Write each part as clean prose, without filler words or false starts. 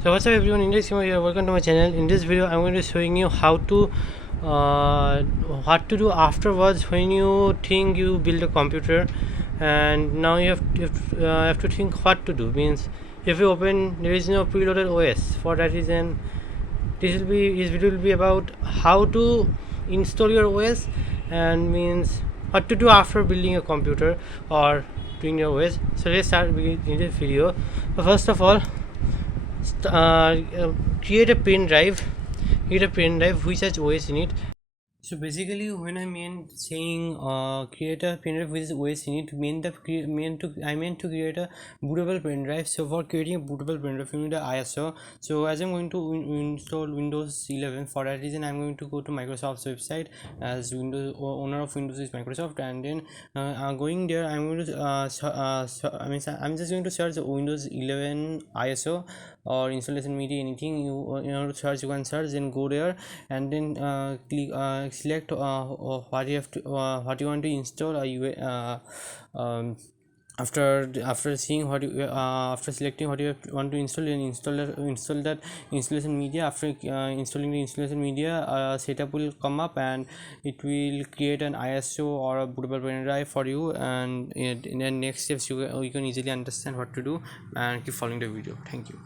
So what's up everyone, Index Gamer here. Welcome to my channel. In this video I'm going to be showing you how to what to do afterwards when you think you build a computer, and now you have to think what to do. Means if you open, there is no preloaded OS. For that reason, this video will be about how to install your OS, and means what to do after building a computer or doing your OS. So let's start in this video. First of all, create a pen drive which has OS in it. So basically, when I meant saying create a pen drive with OS in it, I meant to create a bootable pen drive. So for creating a bootable pen drive, you need the ISO. So as I'm going to install Windows 11, for that reason I'm going to go to Microsoft's website, as Windows owner of Windows is Microsoft, and then going there I'm going to I'm just going to search Windows 11 ISO or installation media, anything you want to search, you can search, then go there and then click select what you want to install. After seeing what you after selecting what you want to install, and install that installation media. After installing the installation media, setup will come up and it will create an ISO or a bootable pen drive for you, and in the next steps you can easily understand what to do, and keep following the video. Thank you.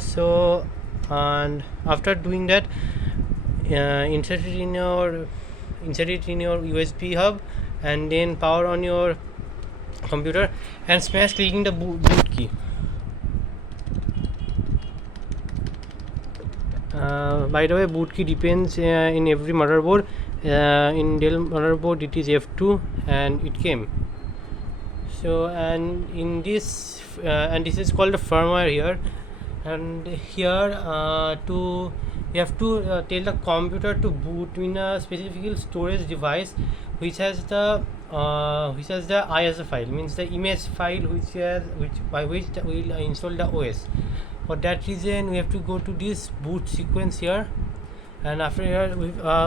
So and after doing that, insert it in your USB hub, and then power on your computer and smash clicking the boot key. By the way, boot key depends in every motherboard. In Dell motherboard it is F2 and it came. So and in this and this is called the firmware here, and here to you have to tell the computer to boot in a specific storage device which has the ISO file, means the image file by which will install the OS. For that reason we have to go to this boot sequence here, and after here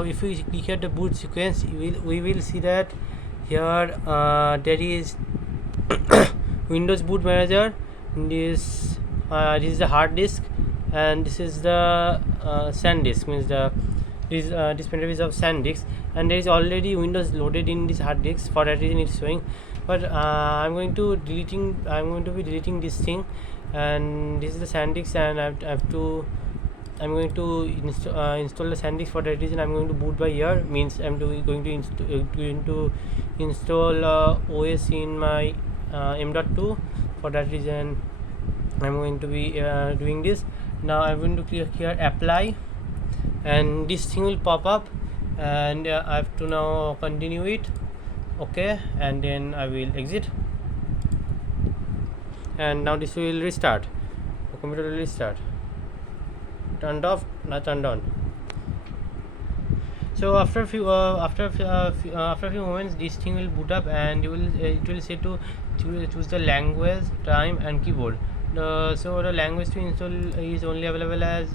if we click here the boot sequence, we will see that here there is Windows Boot Manager. This is the hard disk, and this is the SanDisk, means this pen drive is of SanDisk, and there is already Windows loaded in this hard disk. For that reason it's showing, but I'm going to be deleting this thing, and this is the SanDisk, and I'm going to install the SanDisk. For that reason I'm going to boot by ear, means I'm going to install OS in my M.2. For that reason I'm going to be doing this. Now I'm going to click here apply, and this thing will pop up, and I have to now continue it. Okay, and then I will exit, and now this will restart. The computer will restart. Turned off, not turned on. So after a few moments this thing will boot up, and it will say to choose the language, time and keyboard. So the language to install is only available as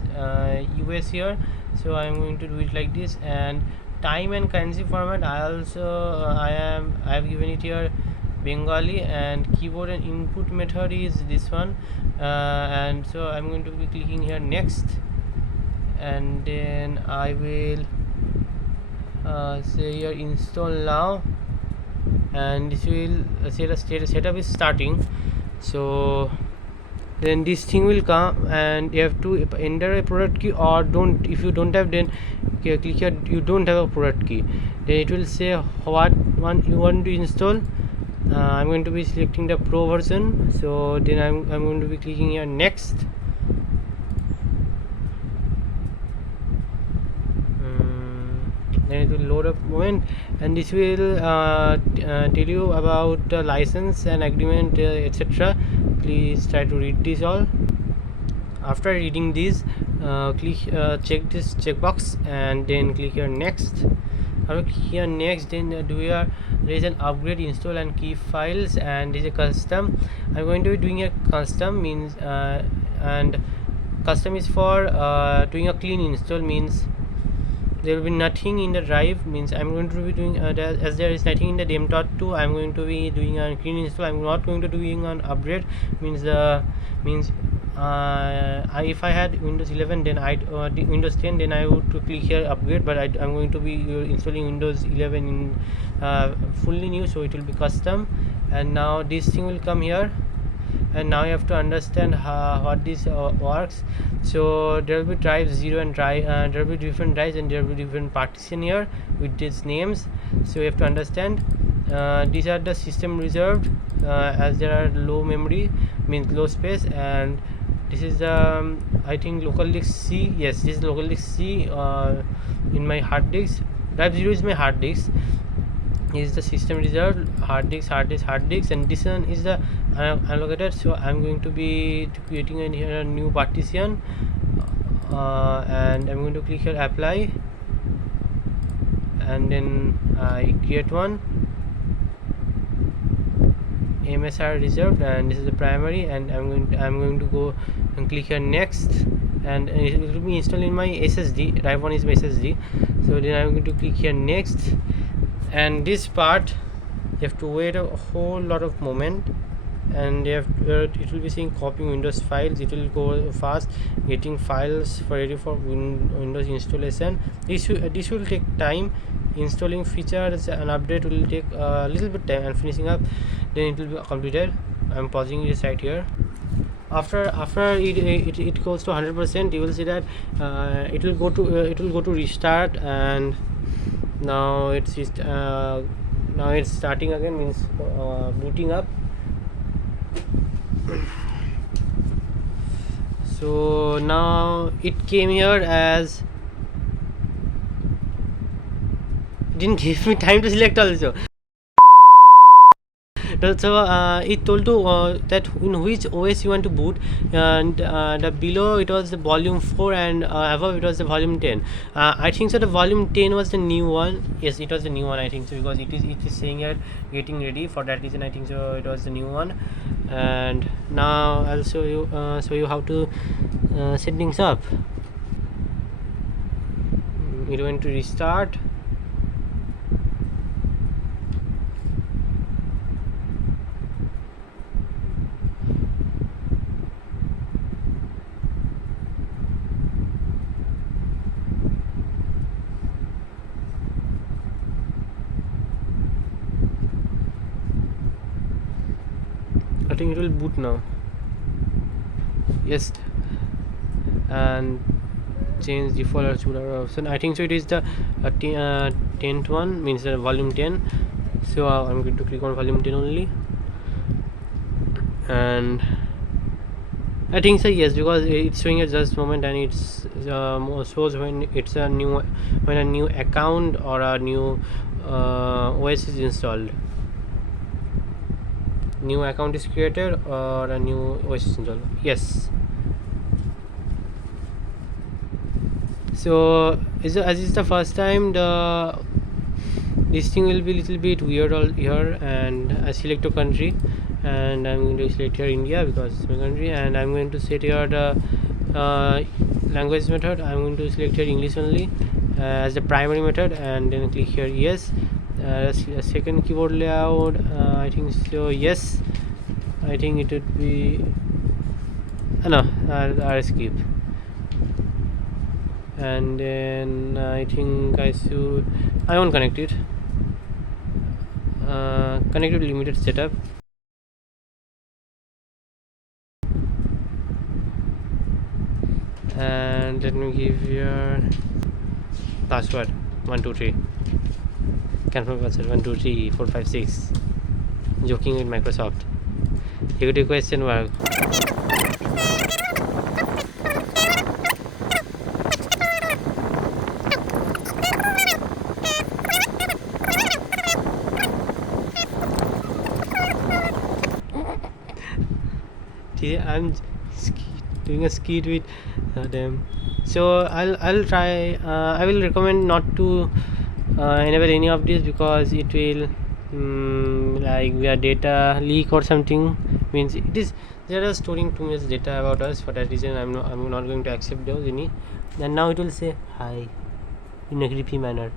US here, so I am going to do it like this. And time and currency format, I have given it here Bengali, and keyboard and input method is this one, and so I'm going to be clicking here next, and then I will say here install now, and this will say the setup is starting. So then this thing will come, and you have to enter a product key, or don't. If you don't have, then click here you don't have a product key, then it will say what one you want to install. I'm going to be selecting the Pro version, so then I'm going to be clicking here next. Then it will load up moment, and this will tell you about the license and agreement, etc. Please try to read this all. After reading this, click check this checkbox and then click here next. After here next, then there is an upgrade, install and keep files, and this is a custom. I'm going to be doing a custom, means and custom is for doing a clean install, means there will be nothing in the drive, means I'm going to be doing as there is nothing in the dem.2, I'm going to be doing a clean install. I'm not going to doing an upgrade, means if I had Windows 11, then I'd Windows 10, then I would click here upgrade, but I'm going to be installing Windows 11 in fully new, so it will be custom. And now this thing will come here, and now you have to understand what this works. So there will be drive 0 and drive there will be different drives, and there will be different partition here with these names. So you have to understand these are the system reserved, as there are low memory, means low space, and this is the I think local disk C. Yes, this is local disk C in my hard disk. Drive 0 is my hard disk, is the system reserved hard disk, and this one is the allocated. So I'm going to be creating a new partition, and I'm going to click here apply, and then I create one. MSR reserved, and this is the primary, and I'm going to go and click here next, and it will be installed in my SSD. Drive 1 is my SSD, so then I'm going to click here next. And this part you have to wait a whole lot of moment, and you have it will be saying copying Windows files. It will go fast getting files for ready for Windows installation. This will take time. Installing features and update will take a little bit time, and finishing up, then it will be completed. I'm pausing this right here. After it goes to 100%, you will see that it will go to restart, and now it's starting again, means booting up. So now it came here as didn't give me time to select also. So it told to that in which OS you want to boot, and the below it was the volume 4, and above it was the volume 10. I think so the volume 10 was the new one. Yes, it was the new one, I think so, because it is saying here getting ready. For that reason I think so it was the new one. And now I'll show you how to set things up. It went to restart. I think it will boot now. Yes, and change default or chooser option. I think so it is the 10th one, means the volume 10. So I'm going to click on volume 10 only, and I think so, yes, because it's showing at just moment, and it's shows when it's a new account or a new OS is installed. New account is created or a new OS is installed. Yes. So as it's the first time, this thing will be little bit weird all here, and I select a country, and I'm going to select here India because it's my country, and I'm going to set here the language method. I'm going to select here English only as the primary method, and then click here yes. Second keyboard layout, I think so, yes. I think it would be no, I'll skip. And then I think I won't connect it. Connect with limited setup. And let me give your password 123. Confirm password 123456. Joking with Microsoft. Negative question mark. I'm doing a skit with them. So I'll try. I will recommend not to enable any of this because it will like via data leak or something. Means it is they are storing too much data about us. For that reason, I'm not going to accept those any. And now it will say hi in a creepy manner,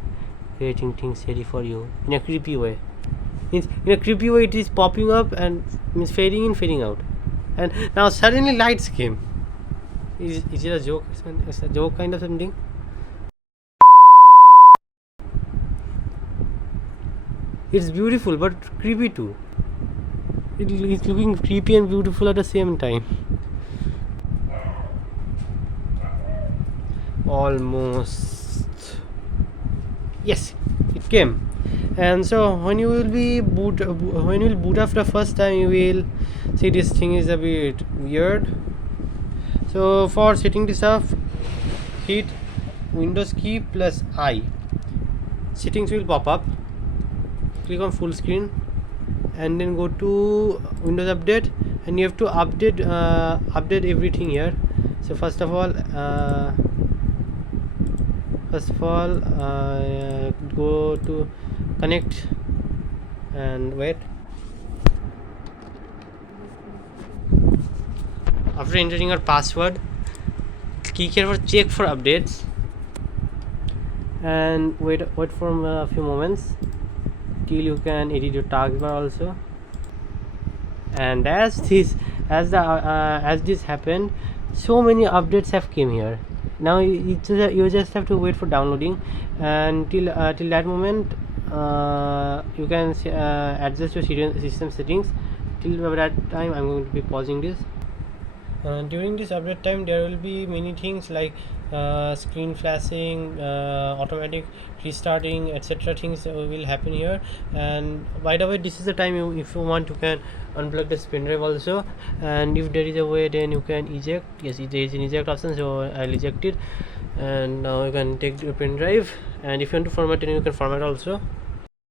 creating things ready for you in a creepy way. Means in a creepy way it is popping up and means fading in, fading out, and now suddenly lights came. Is it a joke? It's a joke kind of something. It's beautiful but creepy too. It's looking creepy and beautiful at the same time. Almost. Yes, it came. And so when you will boot up the first time, you will see this thing is a bit weird. So for setting this up, hit Windows key plus I. Settings will pop up. Click on full screen and then go to Windows Update, and you have to update everything here. So first of all go to connect and wait. After entering your password, click here for check for updates and wait for a few moments till you can edit your taskbar also. And as this happened, so many updates have came here. Now you just have to wait for downloading, and till that moment you can adjust your system settings. Till that time I'm going to be pausing this. During this update time there will be many things like screen flashing, automatic restarting, etc. things will happen here. And by the way, this is the time if you want you can unplug this pen drive also, and if there is a way then you can eject. Yes, there is an eject option, so I'll eject it, and now you can take your pen drive, and if you want to format then you can format also.